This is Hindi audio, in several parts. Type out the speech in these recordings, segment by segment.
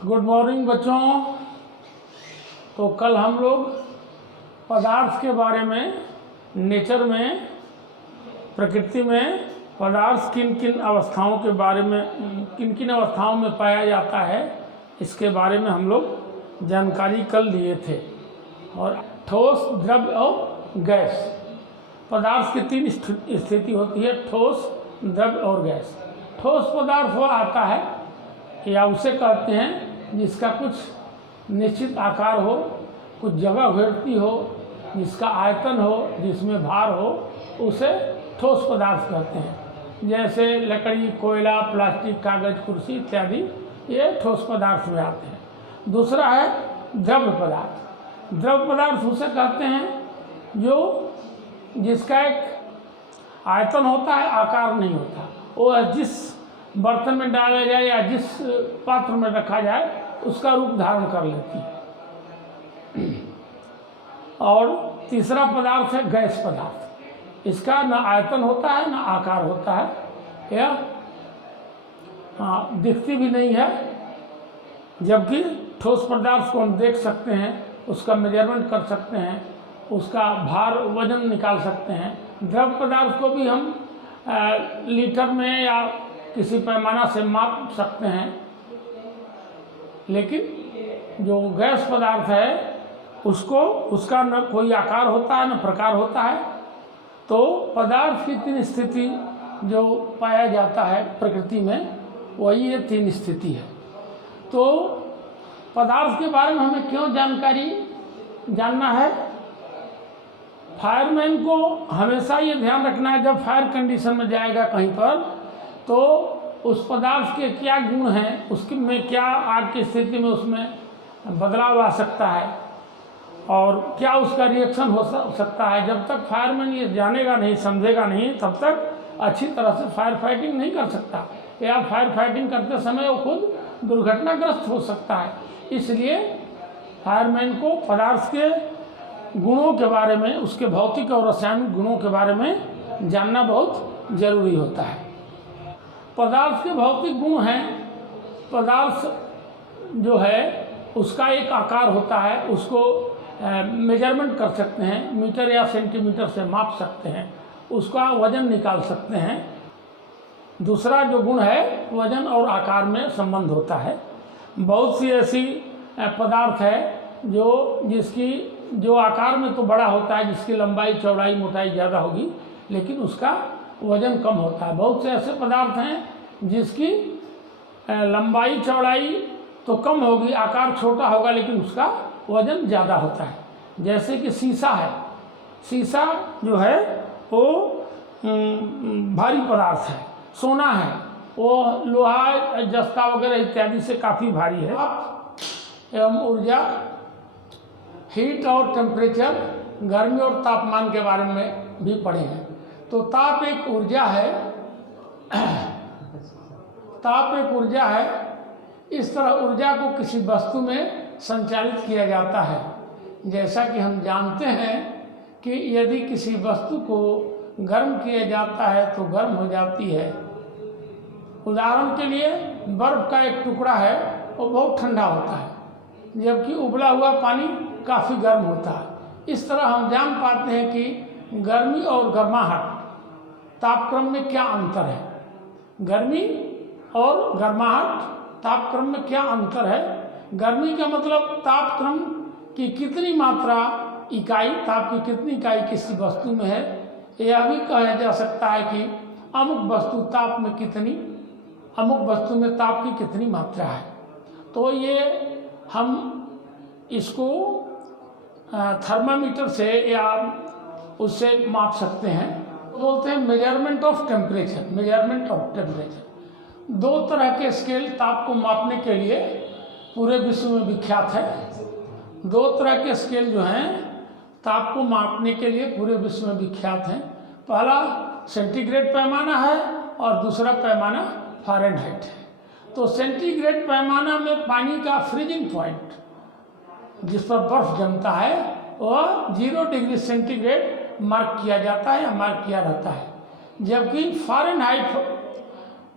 गुड मॉर्निंग बच्चों। तो कल हम लोग पदार्थ के बारे में, नेचर में, प्रकृति में पदार्थ किन किन अवस्थाओं के बारे में, किन किन अवस्थाओं में पाया जाता है, इसके बारे में हम लोग जानकारी कल लिए थे। और ठोस, द्रव्य और गैस, पदार्थ की तीन स्थिति होती है, ठोस, द्रव्य और गैस। ठोस पदार्थ वो आता है या उसे कहते हैं जिसका कुछ निश्चित आकार हो, कुछ जगह घेरती हो, जिसका आयतन हो, जिसमें भार हो, उसे ठोस पदार्थ कहते हैं। जैसे लकड़ी, कोयला, प्लास्टिक, कागज, कुर्सी इत्यादि ये ठोस पदार्थ में आते हैं। दूसरा है द्रव्य पदार्थ। द्रव्य पदार्थ उसे कहते हैं जिसका एक आयतन होता है, आकार नहीं होता। वो जिस बर्तन में डाला जाए या जिस पात्र में रखा जाए उसका रूप धारण कर लेती है। और तीसरा पदार्थ है गैस पदार्थ। इसका न आयतन होता है न आकार होता है, यह दिखती भी नहीं है, जबकि ठोस पदार्थ को हम देख सकते हैं, उसका मेजरमेंट कर सकते हैं, उसका भार, वजन निकाल सकते हैं। द्रव्य पदार्थ को भी हम लीटर में या किसी पैमाना से माप सकते हैं, लेकिन जो गैस पदार्थ है उसका न कोई आकार होता है न प्रकार होता है। तो पदार्थ की तीन स्थिति जो पाया जाता है प्रकृति में, वही ये तीन स्थिति है। तो पदार्थ के बारे में हमें क्यों जानकारी जानना है? फायरमैन को हमेशा ये ध्यान रखना है, जब फायर कंडीशन में जाएगा कहीं पर, तो उस पदार्थ के क्या गुण हैं, उसके में क्या आग की स्थिति में उसमें बदलाव आ सकता है और क्या उसका रिएक्शन हो सकता है। जब तक फायरमैन ये जानेगा नहीं, समझेगा नहीं, तब तक अच्छी तरह से फायर फाइटिंग नहीं कर सकता, या फायर फाइटिंग करते समय वो खुद दुर्घटनाग्रस्त हो सकता है। इसलिए फायरमैन को पदार्थ के गुणों के बारे में, उसके भौतिक और रासायनिक गुणों के बारे में जानना बहुत जरूरी होता है। पदार्थ के भौतिक गुण हैं, पदार्थ जो है उसका एक आकार होता है, उसको मेजरमेंट कर सकते हैं, मीटर या सेंटीमीटर से माप सकते हैं, उसका वजन निकाल सकते हैं। दूसरा जो गुण है, वजन और आकार में संबंध होता है। बहुत सी ऐसी पदार्थ है जो आकार में तो बड़ा होता है, जिसकी लंबाई, चौड़ाई, मोटाई ज़्यादा होगी, लेकिन उसका वजन कम होता है। बहुत से ऐसे पदार्थ हैं जिसकी लंबाई, चौड़ाई तो कम होगी, आकार छोटा होगा, लेकिन उसका वजन ज़्यादा होता है। जैसे कि शीशा है। शीशा जो है वो भारी पदार्थ है। सोना है, वो लोहा, जस्ता वगैरह इत्यादि से काफ़ी भारी है। एवं ऊर्जा, हीट और टेम्परेचर, गर्मी और तापमान के बारे में भी पढ़े हैं। तो ताप एक ऊर्जा है, ताप एक ऊर्जा है। इस तरह ऊर्जा को किसी वस्तु में संचालित किया जाता है। जैसा कि हम जानते हैं कि यदि किसी वस्तु को गर्म किया जाता है तो गर्म हो जाती है। उदाहरण के लिए बर्फ का एक टुकड़ा है, वो बहुत ठंडा होता है, जबकि उबला हुआ पानी काफ़ी गर्म होता है। इस तरह हम जान पाते हैं कि गर्मी और गर्माहट, तापक्रम में क्या अंतर है। गर्मी और गर्माहट तापक्रम में क्या अंतर है? गर्मी का मतलब तापक्रम की कितनी मात्रा, इकाई, ताप की कितनी इकाई किसी वस्तु में है। यह भी कहा जा सकता है कि अमुक वस्तु ताप में कितनी, अमुक वस्तु में ताप की कितनी मात्रा है। तो ये हम इसको थर्मामीटर से या उससे माप सकते हैं। बोलते हैं measurement of temperature. Measurement of temperature, दो तरह के स्केल ताप को मापने के लिए पूरे विश्व में विख्यात है। दो तरह के स्केल जो हैं ताप को मापने के लिए पूरे विश्व में विख्यात हैं। पहला सेंटीग्रेड पैमाना है और दूसरा पैमाना फ़ारेनहाइट है। तो सेंटीग्रेड पैमाना में पानी का फ्रीजिंग पॉइंट, जिस पर बर्फ जमता है, वह 0 डिग्री सेंटीग्रेड मार्क किया जाता है या मार्क किया रहता है। जबकि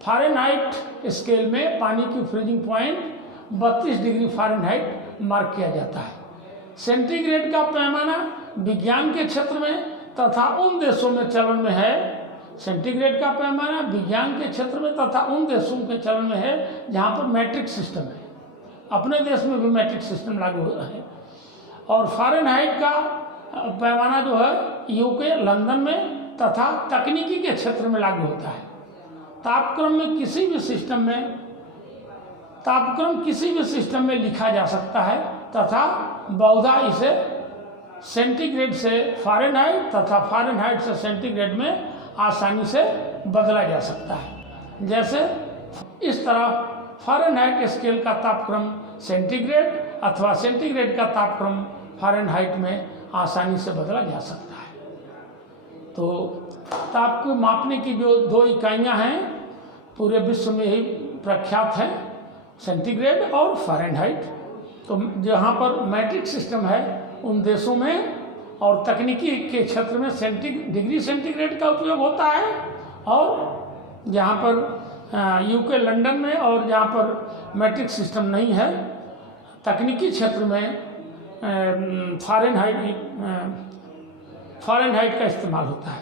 फ़ारेनहाइट स्केल में पानी की freezing point 32 degree Fahrenheit mark किया जाता है। सेंटीग्रेड का पैमाना विज्ञान के क्षेत्र में तथा उन देशों में चलन में है। सेंटीग्रेड का पैमाना विज्ञान के क्षेत्र में तथा उन देशों के चलन में है जहाँ पर मैट्रिक सिस्टम है। अपने देश में भी मैट्रिक सिस्टम लागू हो रहा है। और फ़ारेनहाइट का पैमाना जो है यूके लंदन में तथा तकनीकी के क्षेत्र में लागू होता है। तापक्रम किसी भी सिस्टम में लिखा जा सकता है तथा बहुधा इसे सेंटीग्रेड से फ़ारेनहाइट तथा फ़ारेनहाइट से सेंटीग्रेड में आसानी से बदला जा सकता है। जैसे इस तरह फ़ारेनहाइट स्केल का तापक्रम सेंटीग्रेड अथवा सेंटीग्रेड का तापक्रम फ़ारेनहाइट में आसानी से बदला जा सकता है। तो ताप को मापने की जो दो इकाइयाँ हैं पूरे विश्व में ही प्रख्यात हैं, सेंटीग्रेड और फ़ारेनहाइट। तो जहाँ पर मैट्रिक सिस्टम है उन देशों में और तकनीकी के क्षेत्र में डिग्री सेंटीग्रेड का उपयोग होता है, और जहाँ पर यूके लंदन में और जहाँ पर मैट्रिक सिस्टम नहीं है तकनीकी क्षेत्र में फ़ारेनहाइट का इस्तेमाल होता है।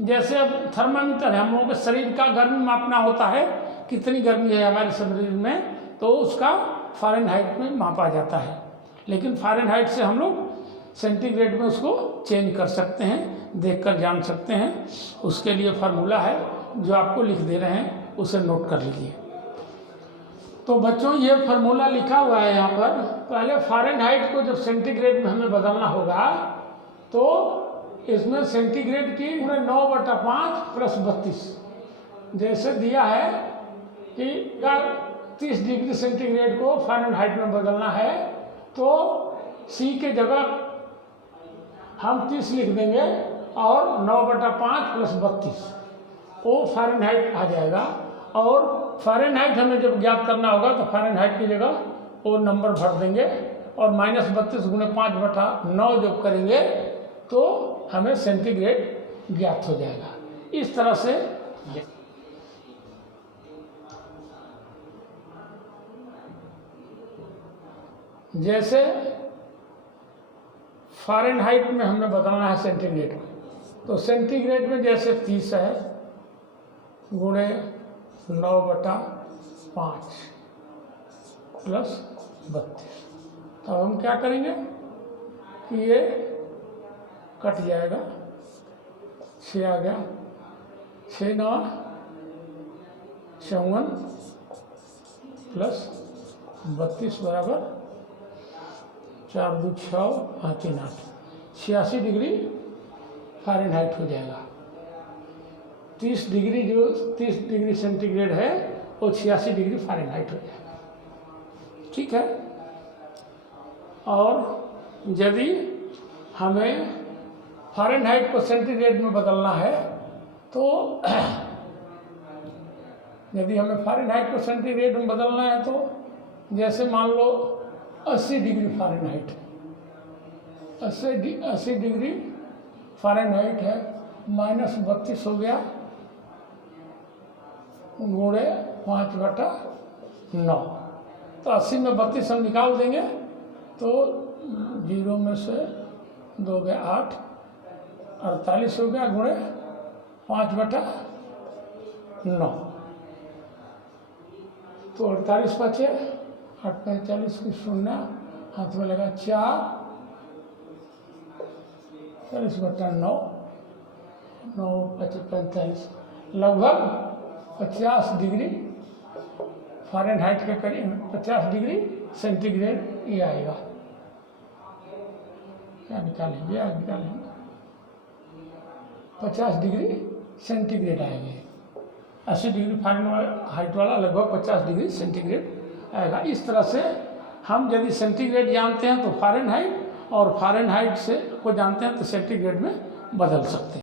जैसे अब थर्मामीटर है, हम लोगों के शरीर का गर्मी मापना होता है, कितनी गर्मी है हमारे शरीर में, तो उसका फ़ारेनहाइट में मापा जाता है। लेकिन फ़ारेनहाइट से हम लोग सेंटीग्रेड में उसको चेंज कर सकते हैं, देखकर जान सकते हैं। उसके लिए फार्मूला है जो आपको लिख दे रहे हैं, उसे नोट कर लीजिए। तो बच्चों ये फार्मूला लिखा हुआ है यहाँ पर। पहले फ़ारेनहाइट को जब सेंटीग्रेड में हमें बदलना होगा तो इसमें सेंटीग्रेड की 9/5 + 32 जैसे दिया है कि अगर 30 डिग्री सेंटीग्रेड को फ़ारेनहाइट में बदलना है तो सी के जगह हम 30 लिख देंगे और 9/5 + 32 वो फ़ारेनहाइट आ जाएगा। और फ़ारेनहाइट हमें जब ज्ञात करना होगा तो फ़ारेनहाइट की जगह वो नंबर भर देंगे और -32 × 5/9 जब करेंगे तो हमें सेंटीग्रेड ज्ञात हो जाएगा। इस तरह से जैसे फ़ारेनहाइट में हमें बदलना है सेंटीग्रेड में, तो सेंटीग्रेड में जैसे 30 है गुणे 9/5 + 32। तो हम क्या करेंगे कि ये कट जाएगा, 6 आ गया, 6 9 54 + 32 बराबर 4 2 6 5 3 8 86 डिग्री फ़ारेनहाइट हो जाएगा। 30 डिग्री सेंटीग्रेड है वो 86 डिग्री फ़ारेनहाइट हो जाएगा। ठीक है। और यदि हमें फ़ारेनहाइट को सेंटीग्रेड में बदलना है तो यदि हमें फ़ारेनहाइट को सेंटीग्रेड में बदलना है तो जैसे मान लो 80 डिग्री फ़ारेनहाइट, 80 डिग्री फ़ारेनहाइट है, -32 हो गया गुणे 5/9। तो 80 में 32 हम निकाल देंगे तो 0 में से 2 गया 8, 48 हो गया गुणे 5/9। तो 48 बचे, 8 45 की 0, हाथ में लगा 4, 40/9, 9 × 45 लगभग 50 डिग्री फ़ारेनहाइट के करीब 50 डिग्री सेंटीग्रेड ये आएगा। क्या निकालेंगे? 50 डिग्री सेंटीग्रेड आएंगे। 80 डिग्री फ़ारेनहाइट वाला लगभग 50 डिग्री सेंटीग्रेड आएगा। इस तरह से हम यदि सेंटीग्रेड जानते हैं तो फ़ारेनहाइट, और फ़ारेनहाइट से को जानते हैं तो सेंटीग्रेड में बदल सकते हैं।